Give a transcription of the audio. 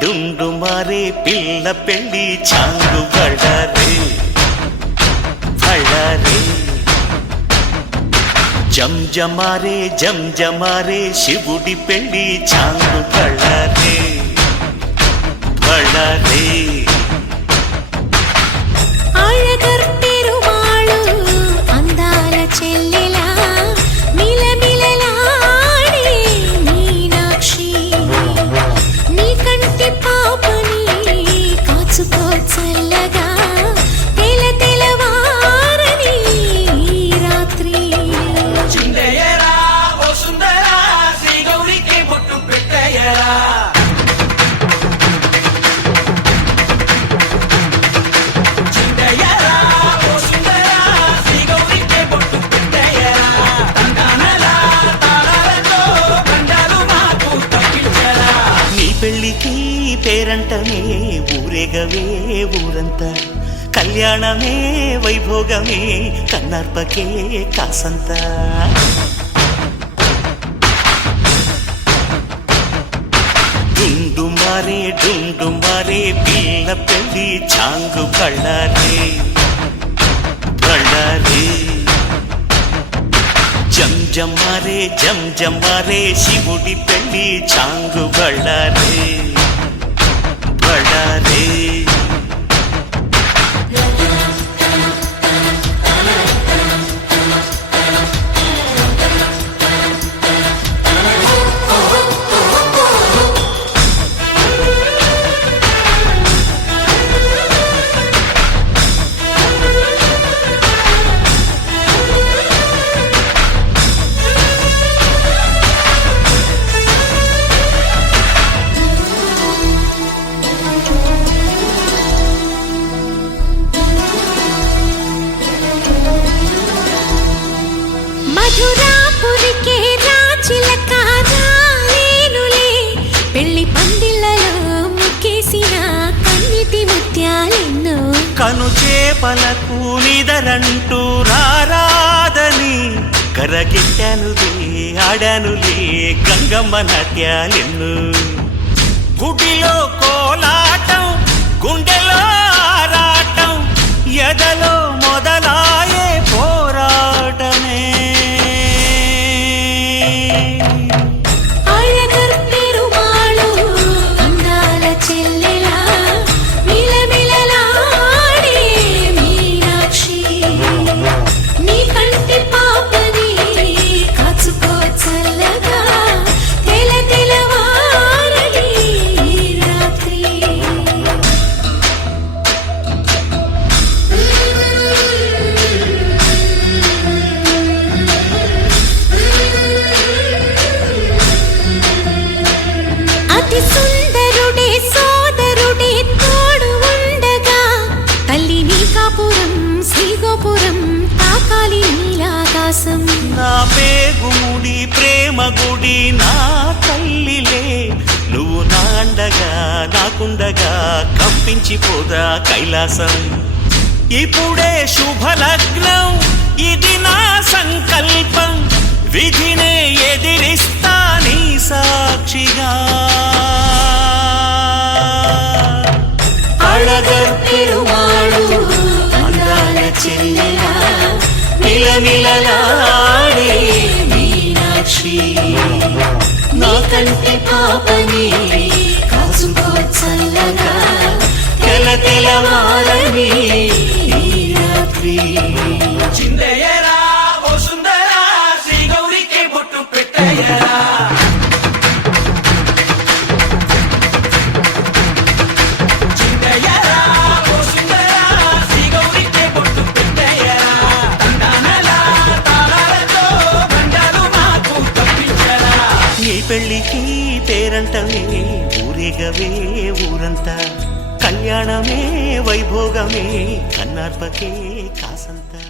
డుండు మారే పిల్ల పెళ్ళి చాంగు బళ్ళారే బళ్ళారే జంజమారే జంజమారే శివుడి పెళ్ళి చాంగు బళ్ళారే బళ్ళారే పెళ్ళికి పేరంటమే ఊరేగవే ఊరంతా కళ్యాణమే వైభోగమే కన్నార్పకే కాసంతా డుండు మారే పిల్ల పెళ్ళి చాంగు బళ్ళారే బళ్ళారే జంజమారే జంజమారే శివుడి పెళ్ళి చాంగు బళ్ళారే బళ్ళారే పెళ్లి పందిళ్ళలో ముక్కేసిన కన్నిటి ముత్యాలెన్నో కను చేపలకు నిదరంటూ రారాదని కరగిట్టానులే ఆడానులే గంగమ్మ నాట్యాలెన్ను గుడిలో కోలాటం గుండెలో ఆరాటం ఎదలో మొదలాయే పోరాటమే నా పేగుముడి ప్రేమ గుడి నా తల్లిలే నువ్వు నా అండగా నాకుండగా కంపించిపోదా కైలాసం ఇప్పుడే శుభలగ్నం ఇది నా సంకల్పం విధినే ఎదిరిస్తా నీ సాక్షిగా అళగర్ పెరుమాళు అందాల చెల్లెలా నిలనిలలాడే మీనాక్షి నీ కంటి పాపని కాసుకో చల్లగా తెలవారని రాత్రి చిందయ్యరా ఓ సుందరా శ్రీ గౌరికి బొట్టు పెట్టయ్యరా పెళ్ళికి పేరంటమే ఊరేగవే ఊరంతా కళ్యాణమే వైభోగమే కన్నార్పకే కాసంతా